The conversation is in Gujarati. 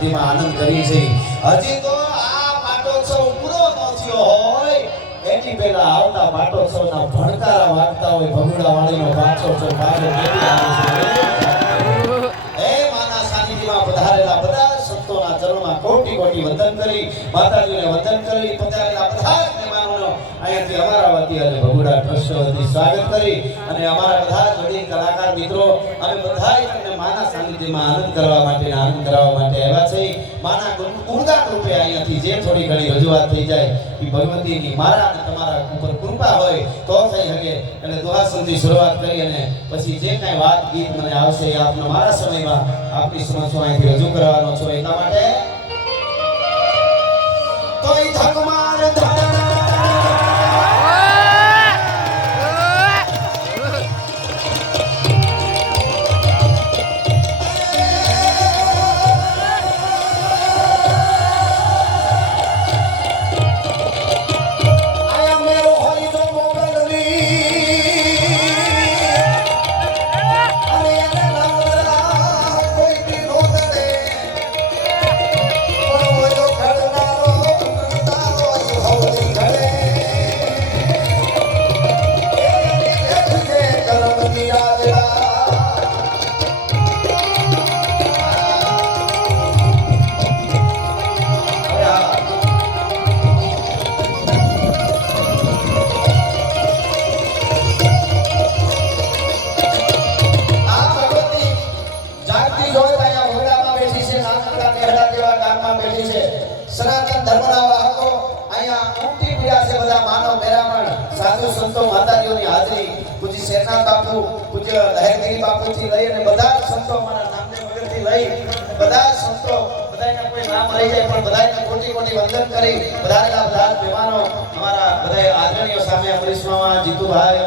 સાનિધ્યમાં આનંદ કરી છે હજી તો આ પાટોત્સવ પૂરો ન થયો હોય એની પહેલા આવતા પાટોત્સવના ભણકારા વાગતા હોય ભગુડા વાળીનો પાટોત્સવ પાછો કેવી આવે છે એ માના સાનિધ્યમાં પધારેલા બધા સંતોના ચરણમાં કોટી કોટી વંદન કરી માતાજીને વંદન કરી પધારેલા બધા મહેમાનોનો અહીંયાથી અમારા વતી અને ભગુડા ટ્રસ્ટ વતી સ્વાગત કરી અને અમારા બધા જોડી કલાકાર મિત્રો અમે બધા તમને માના સાનિધ્યમાં આનંદ કરવા માટે આનંદ કરાવવા માટે આવ્યા છે માના ગુણગાન રૂપે અહીંયાથી જે થોડી ઘણી રજૂઆત થઈ જાય એ ભગવતીની મારા અને તમારા ઉપર કૃપા હોય તો થઈ શકે એટલે દુહાસનથી શરૂઆત કરી અને પછી જે કાંઈ વાત ગીત મને આવશે એ આપનો મારા સમયમાં આપની સમક્ષ અહીંથી રજૂ કરવાનો છો એટલા માટે તો ઈ ધકમાર સનાતન ધર્મના વાહકો અહીંયા ઉમટી પડ્યા છે બધા માનવ મેરામણ સાધુ સંતો માતાજીઓની હાજરી પૂજ્ય શેરનાથ બાપુ પૂજ્ય લહેરગીરી બાપુથી લઈ અને બધા સંતો અમારા નામદેવ વગરથી લઈ બધા સંતો બધાને કોઈ નામ રહી જાય પણ બધાને કોટી કોટી વંદન કરી બધાના બધા મહેમાનો અમારા બધા આદરણીય સામે અમરીશ મામા જીતુભાઈ